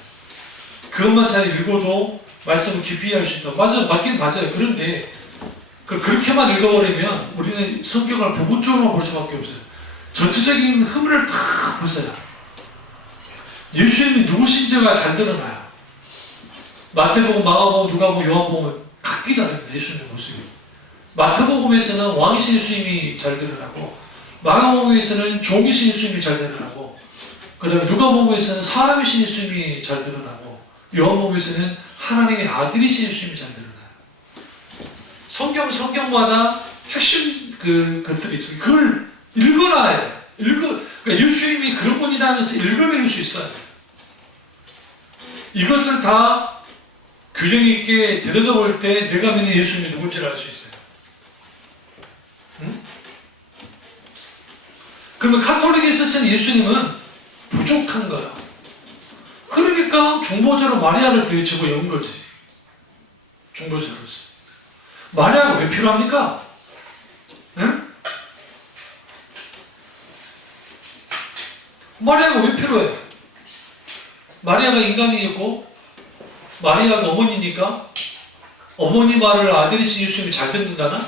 그것만 잘 읽어도 말씀을 깊이 이해할 수 있다. 맞아요. 맞긴 맞아요. 그런데 그렇게만 읽어버리면 우리는 성경을 부분적으로만 볼 수밖에 없어요. 전체적인 흐름을 다 보세요. 예수님이 누구신지가 잘 드러나요. 마태복음, 마가복음, 누가복음, 요한복음은 각기 다릅니다. 예수님의 모습이. 마태복음에서는 왕이신 예수님이 잘 드러나고, 마가복음에서는 종이신 예수님이 잘 드러나고, 그 다음에 누가복음에서는 사람이신 예수님이 잘 드러나고, 요한복음에서는 하나님의 아들이신 예수님이 잘 드러나요. 성경마다 핵심 것들이 있어요. 그걸 읽어놔야 돼요. 그러니까 예수님이 그런 분이라는 것을 읽어낼 수 있어야 돼요. 이것을 다 균형 있게 들여다볼 때 내가 믿는 예수님이 누군지를 알 수 있어요. 응? 그러면 가톨릭에 있어서는 예수님은 부족한 거야. 그러니까 중보자로 마리아를 되어치고 연 거지. 중보자로서. 마리아가 왜 필요합니까? 응? 마리아가 왜 필요해? 마리아가 인간이었고 마리아가 어머니니까 어머니 말을 아들이신 예수님이 잘 듣는다나?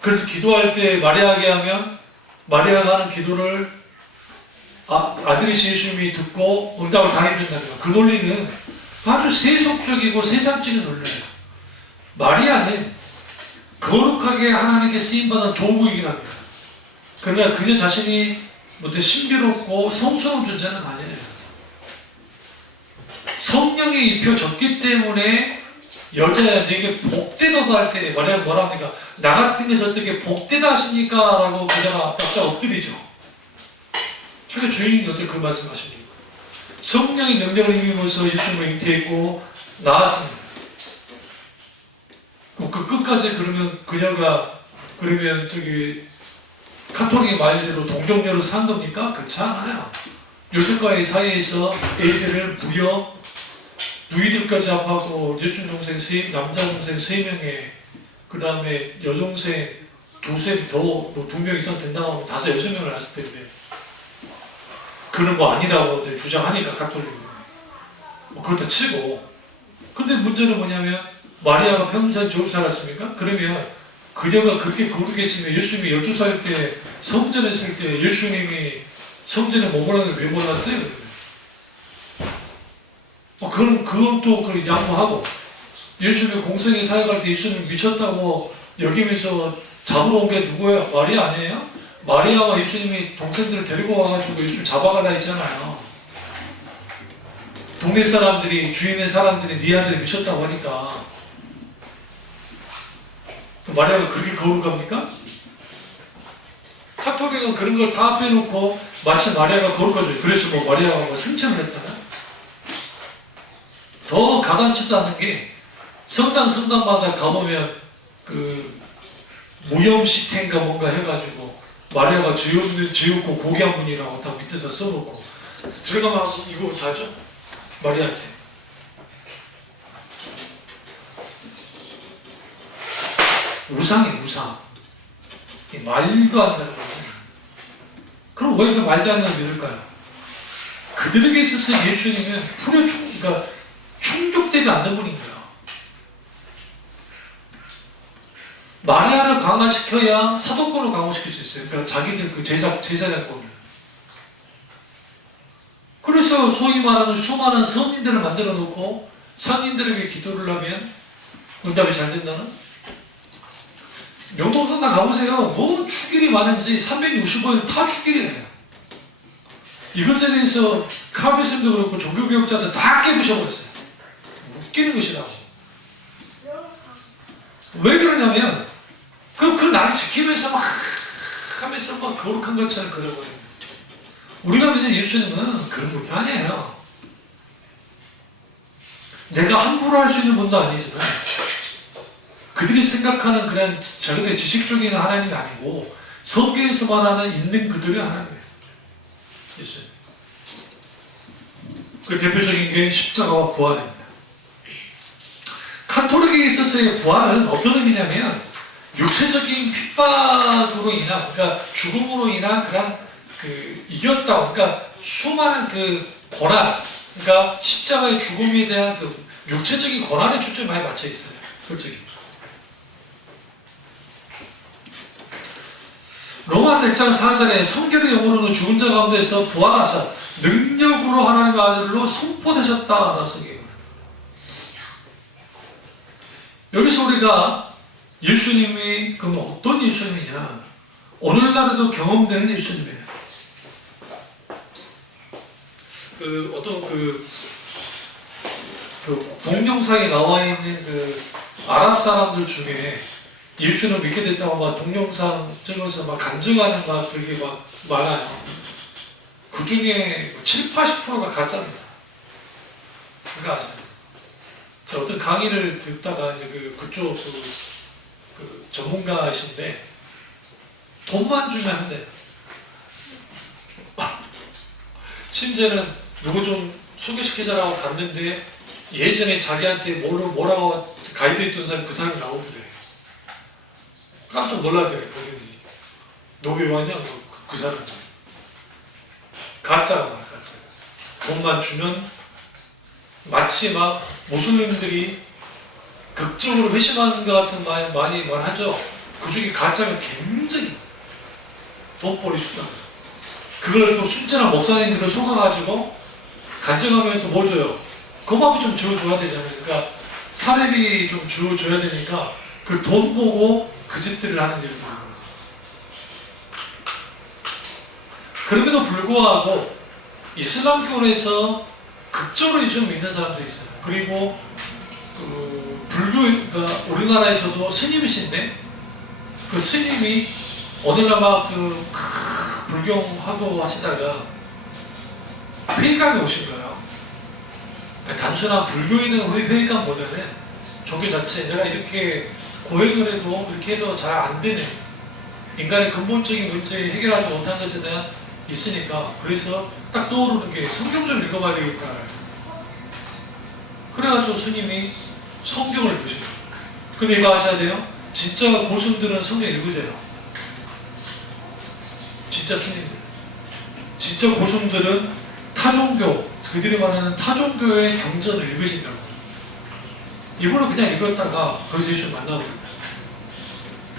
그래서 기도할 때 마리아에게 하면 마리아가 하는 기도를 아들이신 예수님이 듣고 응답을 당해준다는 거예요. 그 논리는 아주 세속적이고 세상적인 논리예요. 마리아는 거룩하게 하나님께 쓰임받은 도구이긴 합니다. 그러나 그녀 자신이 신비롭고 성스러운 존재는 아니에요. 성령이 입혀졌기 때문에 여자야 내게 복되다고 할 때 마리아가 뭐라 합니까? 나 같은 데서 어떻게 복되다 하십니까? 라고 그녀가 깜짝 엎드리죠. 자기 주인이 어떻게 그 말씀하십니까? 성령의 능력을 힘입어서 예수님을 잉태했고 나았습니다. 그 끝까지 그러면 그녀가 그러면 카톨릭의 말대로 동정녀로 산 겁니까? 그렇지 않아요. 요셉과의 사이에서 애들을 무려 누이들까지 합하고 예수님 동생 남자 동생 3명에 그 다음에 여동생 2명 이상 된다고 하면 5, 6명을 낳았을 텐데 그는 뭐 아니라고 주장하니까 가톨릭은 그렇다 치고 근데 문제는 뭐냐면 마리아가 평생 좋게 살았습니까? 그러면 그녀가 그렇게 거룩해 지면 예수님이 12살 때 성전했을 때 예수님이 성전에 머물렀는데 왜 몰랐어요? 그건 또 양보하고 예수님이 공생에 사역할 때 예수님 미쳤다고 여기면서 잡으러 온 게 누구예요? 마리아 아니에요? 마리아와 예수님이 동생들을 데리고 와가지고 예수님 잡아가라 했잖아요. 동네 사람들이 주인의 사람들이 네 아들이 미쳤다고 하니까 마리아가 그렇게 거룩합니까? 카톨릭은 그런 걸 다 빼놓고 마치 마리아가 거룩하죠. 그래서 마리아가 승천을 했다나? 더 가관치도 않는 게 성당마다 가보면 무염식태인가 뭔가 해가지고 마리아가 죄없고 고귀한 분이라고 다 밑에다 써놓고 들어가면 이거 다죠? 마리아한테 우상이에요. 우상. 말도 안 되는 거예요. 그럼 왜 그 말도 안 되는 걸 믿을까요? 그들에게 있어서 예수님은 그러니까 충족되지 않는 분인 거예요. 마리아를 강화시켜야 사도권을 강화시킬 수 있어요. 그러니까 자기들 제사장권을. 그래서 소위 말하는 수많은 성인들을 만들어 놓고 성인들에게 기도를 하면 응답이 잘 된다는? 명동성당 가보세요. 뭐 축일이 많은지 365일 다 축일이에요. 이것에 대해서 카베스도 그렇고 종교개혁자들 다 깨부셔버렸어요. 웃기는 것이라고. 왜 그러냐면 그 날 지키면서 막 하면서 막 거룩한 것처럼 그려버려요. 우리가 믿는 예수님은 그런 분이 아니에요. 내가 함부로 할 수 있는 분도 아니지만 그들이 생각하는 그런 자기들의 지식적인 하나님이 아니고 성경에서 말하는 있는 그들의 하나님이에요. 예수님. 그 대표적인 게 십자가와 부활입니다. 카톨릭에 있어서의 부활은 어떤 의미냐면 육체적인 핍박으로 인한 그러니까 죽음으로 인한 그런 이겼다. 그러니까 수많은 고난 그러니까 십자가의 죽음에 대한 육체적인 고난에 초점이 많이 맞춰 있어요. 솔직히. 로마서 1장 4절에 성결의 영으로는 죽은 자 가운데서 부활하사 능력으로 하나님의 아들로 선포되셨다라고 써있습니다. 여기서 우리가 예수님이 그럼 어떤 예수님이냐? 오늘날에도 경험되는 예수님이에요. 그 동영상에 나와 있는 그 아랍 사람들 중에 예수를 믿게 됐다고 막 동영상 찍어서 막 간증하는 막 그게 막 많아요. 그 중에 7, 80%가 가짜입니다. 그거 아시죠? 어떤 강의를 듣다가 이제 그쪽 그 전문가이신데 돈만 주면 안 돼요. 심지어는 누구 좀 소개시켜달라고 갔는데 예전에 자기한테 뭐라고 가이드했던 사람이 그 사람이 나오더래. 깜짝 놀라더래. 본인이 노비와냐 그 사람이 가짜가 가짜. 돈만 주면 마치 막 무슬림들이 극적으로 회심하는 것 같은 말 많이 말하죠. 그 중에 가짜가 굉장히 돈벌이 수단. 그걸 또 순전한 목사님들을 속아가지고 간증하면서 뭐 줘요? 고맙이 좀 주어줘야 되잖아요. 그러니까 사례비 좀 주어줘야 되니까 그 돈 보고 그 짓들을 하는 일을 보는 거예요. 그럼에도 불구하고 이슬람교에서 극적으로 예수를 믿는 사람도 있어요. 그리고 그 불교가 우리나라에서도 스님이신데 그 스님이 오늘날 막 불경하고 하시다가 회의감이 오신 거예요. 단순한 불교에 대한 회의감보다는 종교 자체 내가 이렇게 고행을 해도 이렇게 해도 잘 안 되는 인간의 근본적인 문제 해결하지 못한 것에 대한 있으니까 그래서 딱 떠오르는 게 성경 좀 읽어봐야 되겠다. 그래가지고 스님이 성경을 읽으신 거예요. 근데 이거 아셔야 돼요. 진짜 고승들은 성경 읽으세요. 진짜 스님들. 진짜 고승들은 타종교, 그들이 말하는 타종교의 경전을 읽으신다고. 이분은 그냥 읽었다가 거기서 예수를 만나버립니다.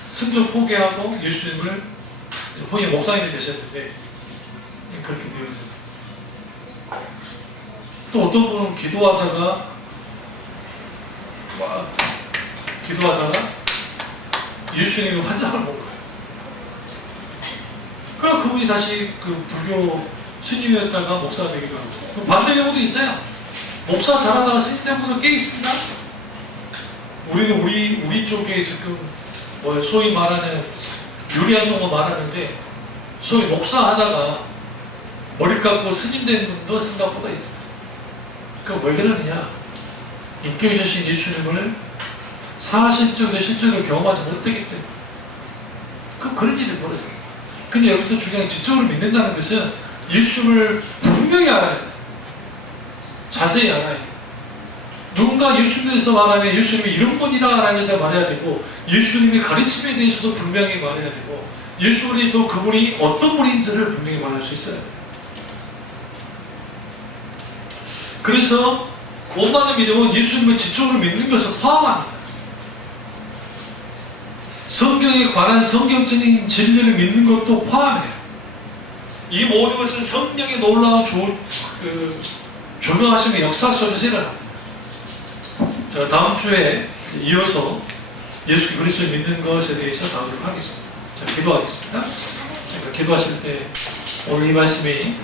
승적 포기하고 예수님을 본인 목사님이 되셨는데 그렇게 되어져요. 또 어떤 분은 기도하다가 예수님이 환상을 본 거예요. 그럼 그분이 다시 그 불교 스님이었다가 목사가 되기도 하고. 그 반대 경우도 있어요. 목사 잘하다가 스님 된 분도 꽤 있습니다. 우리는 우리 쪽에 지금 뭐 소위 말하는 유리한 정도 말하는데 소위 목사 하다가 머리 깎고 스님 된 분도 생각보다 있어요. 그러니까 왜 그러느냐? 인격이 되신 예수님을 사실적으로 실적으로 경험하지 못했기 때문에 그럼 그런 일이 벌어져요. 근데 여기서 중요한 지적으로 믿는다는 것은 예수님을 분명히 알아야 돼요. 자세히 알아야 돼요. 누군가 예수님에 대해서 말하면 예수님이 이런 분이다 라는 것을 말해야 되고 예수님의 가르침에 대해서도 분명히 말해야 되고 예수님도 그분이 어떤 분인지를 분명히 말할 수 있어요. 그래서 원만한 믿음은 예수님을 지적으로 믿는 것을 포함합니다. 성경에 관한 성경적인 진리를 믿는 것도 포함해요. 이 모든 것은 성령의 놀라운 조명하심의 역사 속에서 일어납니다. 자, 다음 주에 이어서 예수 그리스도를 믿는 것에 대해서 나누도록 하겠습니다. 자, 기도하겠습니다. 제가 기도하실 때 오늘 이 말씀이